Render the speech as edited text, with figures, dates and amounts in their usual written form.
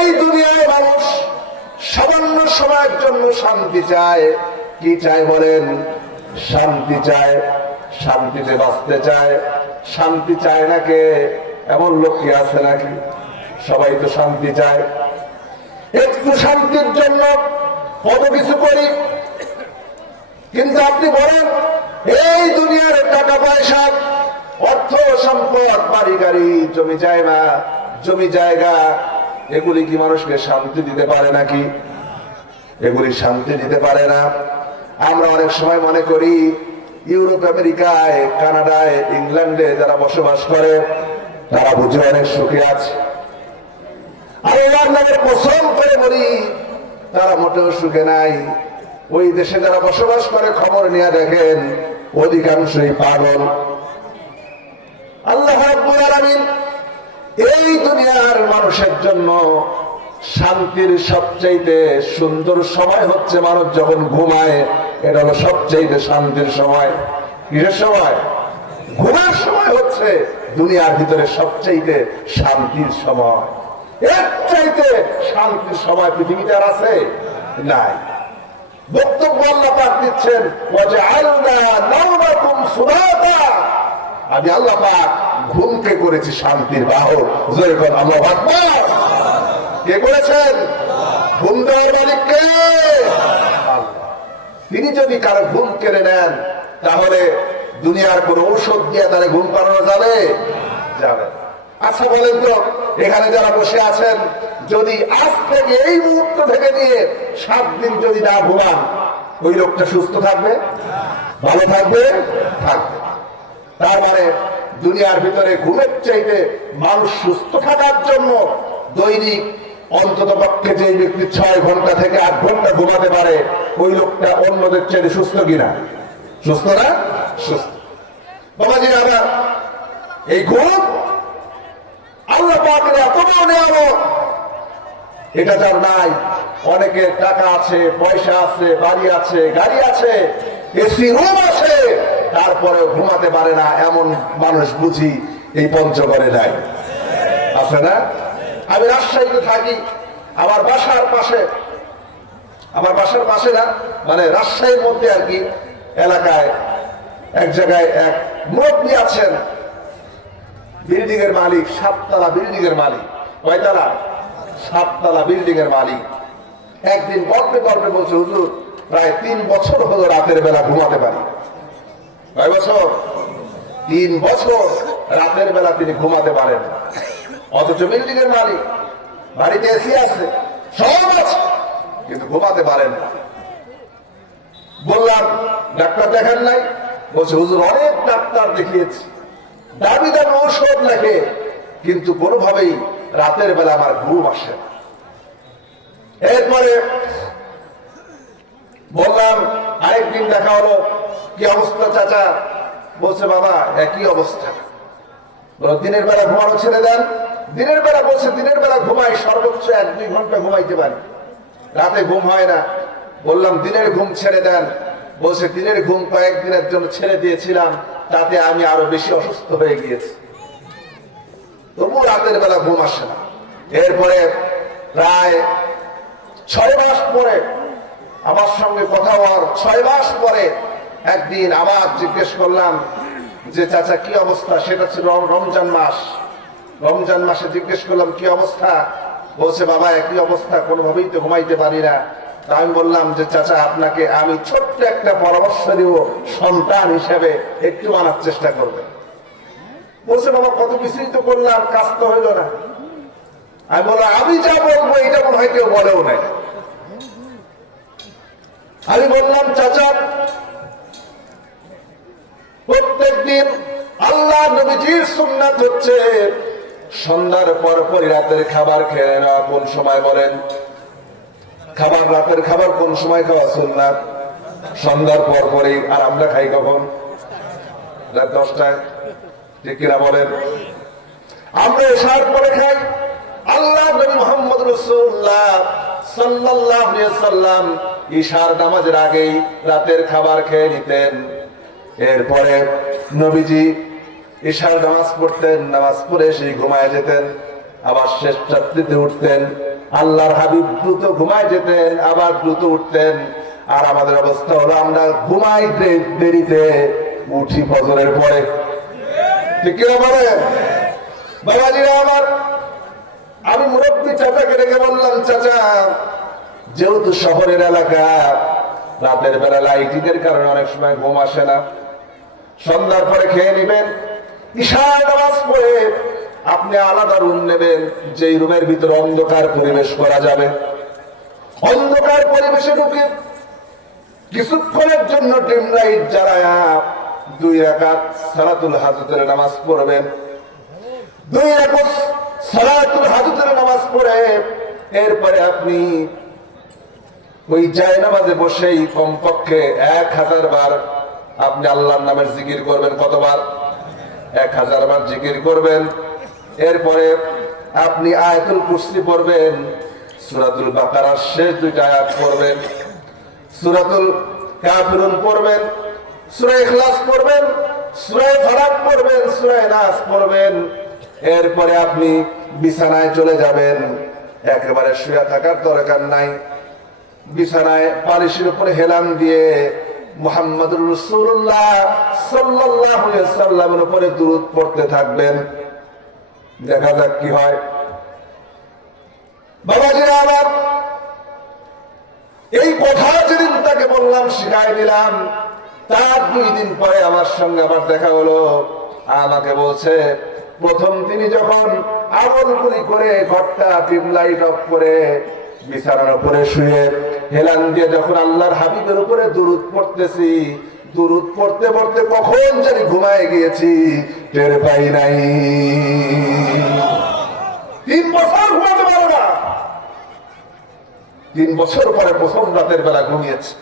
এই দুনিয়ায় মানুষ সামান্য সময়ের জন্য শান্তি চায়। কি চায় বলেন? শান্তি চায়, শান্তিতে বাঁচতে চায়। শান্তি চায় না কে? এমন লোক কি আছে নাকি? সবাই তো শান্তি চায়। একটু শান্তির জন্য কত কিছু করি, কিন্তু আপনি বলেন এই দুনিয়ার টাকা পয়সা, অর্থ সম্পদ, বাড়ি গাড়ি, জমি জায়গা, জমি জায়গা, এগুলি কি মানুষকে শান্তি দিতে পারে নাকি? এগুলি শান্তি দিতে পারে না। আমরা অনেক সময় মনে করি ইউরোপ, আমেরিকায়, কানাডায়, ইংল্যান্ডে যারা বসবাস করে তারা বুঝে অনেক সুখে আছে। আল্লাহর নামে কসম করে বলি তারা মোটেও সুখে নাই। ওই দেশে যারা বসবাস করে খবর নিয়ে দেখেন অধিকাংশই পাগল। আল্লাহ রাব্বুল আলামিন এই দুনিয়ার মানুষের জন্য শান্তির সবচাইতে সুন্দর সময় হচ্ছে মানুষ যখন ঘুমায়। এটা হলো সবচাইতে শান্তির সময়। কিসের সময়? ঘুমের সময় হচ্ছে দুনিয়ার ভিতরে সবচাইতে শান্তির সময়। এর চাইতে শান্তির সময় পৃথিবীতে আর আছে? নাই। বক্তব্য আল্লাহ পাক দিচ্ছেন, ওয়াজআলনা নাওমাকুম সুবাতা, আমি আল্লাহ পাক ঘুমকে করেছি শান্তির বাহক। জোরে বল আল্লাহু আকবার। কে করেছেন? ঘুম দেওয়ার মালিক কে? আল্লাহ। তিনি যদি কারো ঘুম কেড়ে নেন তাহলে দুনিয়ার কোন ঔষধ দিয়ে তারা ঘুম পাড়ানো যাবে? যাবে। আচ্ছা বলেন তো, এখানে যারা বসে আছেন যদি আজ থেকে এই মুহূর্ত থেকে নিয়ে 7 দিন যদি না ঘুমান, ওই লোকটা সুস্থ থাকবে? ভালো থাকবে? থাকবে। তার মানে দুনিয়ার ভিতরে ঘুমের চাইতে মানুষ সুস্থ থাকার জন্য দৈনিক অন্তত পক্ষে যে ব্যক্তি 6 ঘন্টা থেকে 8 ঘন্টা ঘুমাতে পারে ওই লোকটা অন্যদের চাইতে সুস্থ কিনা? সুস্থ না? সুস্থ। বাবাজি আমার এই ঘুম আল্লাহ পাকের এত বড় নিয়ামত, এটা যার নাই, অনেকের টাকা আছে, পয়সা আছে, বাড়ি আছে, গাড়ি আছে, এসি রুম আছে, তারপরে ঘুমাতে পারে না এমন মানুষ বুঝি এই পঞ্চগড়ে নাই? আছে না? আমি রাজশাহীতে থাকি, আমার বাসার পাশে না, মানে রাজশাহীর মধ্যে আর কি এলাকায় এক জায়গায় এক মুরব্বী আছেন, বিল্ডিং এর মালিক, 7 তলা বিল্ডিং এর মালিক। কয়তলা? 7 তলা বিল্ডিং এর মালিক। একদিন গল্পে বলছে, হুজুর প্রায় 3 বছর হলো রাতের বেলা ঘুমাতে পারি। কয় বছর? 3 বছর রাতের বেলা তিনি ঘুমাতে পারেন। অথচ বিল্ডিং এর মালিক, বাড়িতে এসি আছে, সব আছে, কিন্তু ঘুমাতে পারেন না। বললাম ডাক্তার দেখান নাই? বলছে হুজুর অনেক ডাক্তার দেখিয়েছি, দাবি দাবি ঔষধ লেখে, কিন্তু কোনোভাবেই রাতের বেলা আমার ঘুম আসে না। এরপরে বললাম আরেকদিন দেখা হলো, কি অবস্থা চাচা? বলছে বাবা একই অবস্থা। দিনের বেলা ঘুমানো ছেড়ে দেন। দিনের বেলা বলছে দিনের বেলা ঘুমাই, সর্বোচ্চ 1-2 ঘন্টা ঘুমাইতে পারি, রাতে ঘুম হয় না। বললাম দিনের ঘুম ছেড়ে দেন। বলছে দিনের ঘুম কয়েকদিনের জন্য ছেড়ে দিয়েছিলাম, তাতে আমি আরো বেশি অসুস্থ হয়ে গিয়েছি, তবু রাতের বেলা ঘুম আসে না। এরপরে প্রায় 6 মাস পরে আমার সঙ্গে কথা হওয়ার 6 মাস পরে একদিন আবার জিজ্ঞেস করলাম যে চাচা কি অবস্থা? সেটা ছিল রমজান মাস। রমজান মাসে জিজ্ঞেস করলাম কি অবস্থা? বলছে বাবা একই অবস্থা, কোনোভাবেই তো ঘুমাইতে পারি না। আমি বললাম যে চাচা আপনাকে আমি ছোট্ট একটা পরামর্শ দিব, সন্তান হিসেবে একটু আনার চেষ্টা করবে। বলছে বাবা কত কিছুই তো করলাম, কাজ তো হইল না। আমি বললাম আমি যা বলবো এটা মনে হয় কেউ বলেও নাই। আমি বললাম চাচা প্রত্যেকদিন আল্লাহ নবীজির সুন্নাত হচ্ছে সন্ধ্যার পরপরই রাতের খাবার খেয়ে নেওয়া। কোন সময় বলেন? খাবার, রাতের খাবার কোন সময় খাওয়া সুন্নাত? সন্ধ্যার পরপরই। আর আমরা খাই কখন? রাত 10টায়। ঠিক কিনা বলেন? আমরা এশার পরে খাই। আল্লাহ নবী মুহাম্মদ রাসূলুল্লাহ সাল্লাল্লাহু আলাইহি ওয়াসাল্লাম ইশার নামাজের আগেই রাতের খাবার খেয়ে নিতেন। এরপরে নবীজি ইশার নামাজ পড়তেন, নামাজ পড়ে সেই ঘুমায় যেতেন, আবার শেষ রাত্রিতে উঠতেন, আল্লাহর হাবিব দ্রুত ঘুমায় যেতেন, আবার দ্রুত উঠতেন। আর আমাদের অবস্থা হলো আমরা ঘুমাই দেরিতে, উঠি ফজরের পরে। ঠিক কিনা বলেন বাবাজিরা আমার? আমি মুরব্বী চাচাকে রেখে বললাম, চাচা যেহেতু শহরের এলাকা, রাতের বেলা লাইটিংয়ের কারণে অনেক সময় ঘুম আসে না, সন্ধ্যার পরে খেয়ে নিবেন, ঈশার নামাজ পড়ে আপনি আলাদা রুম নেবেন, যেই রুমের ভিতরে অন্ধকার পরিবেশ করা যাবে। অন্ধকার পরিবেশে ঢুকে কিছুক্ষণের জন্য ডিম লাইট জ্বালায়া 2 রাকাত সালাতুল হাজতের নামাজ পড়বেন। 2 রাকাত সালাতুল হাজতের নামাজ পড়ে এরপরে আপনি ওই জায়নামাজে বসেই কমপক্ষে 1000 বার আপনি আল্লাহর নামের জিকির করবেন। কতবার? 1000 বার জিকির করবেন। এরপরে আপনি আয়াতুল কুরসি পড়বেন, সূরাতুল বাকারার শেষ 2টা আয়াত পড়বেন, সূরাতুল কাফিরুন পড়বেন, সূরা ইখলাস পড়বেন, সূরা ফালাক পড়বেন, সূরা নাস পড়বেন। এরপরে আপনি বিছানায় চলে যাবেন। একেবারে শুয়ে থাকার দরকার নাই, বিছানায় বালিশের উপরে হেলান দিয়ে মুহাম্মদুর রাসূলুল্লাহ সাল্লাল্লাহু আলাইহি ওয়াসাল্লামের উপরে দুরূদ পড়তে থাকবেন। দেখা যাক কি হয়। বাবাজিরা আমার, এই কথা যেদিন তাকে বললাম, শিখাই দিলাম, তার 2 দিন পরে আমার সঙ্গে আবার দেখা হলো। আমাকে বলছে, প্রথম তিনি যখন আমল করে ঘরটা টিম লাইট অফ করে বিছানার উপরে শুয়ে হেলান দিয়ে যখন আল্লাহর হাবিবের উপরে দুরূদ পড়তেছি, দুরূদ পড়তে পড়তে কখন জানি ঘুমায় গিয়েছি, টের পাই নাই। 3 বছর ঘুমাতে পারো না। 3 বছর পরে প্রথম রাতের বেলা ঘুমিয়েছে।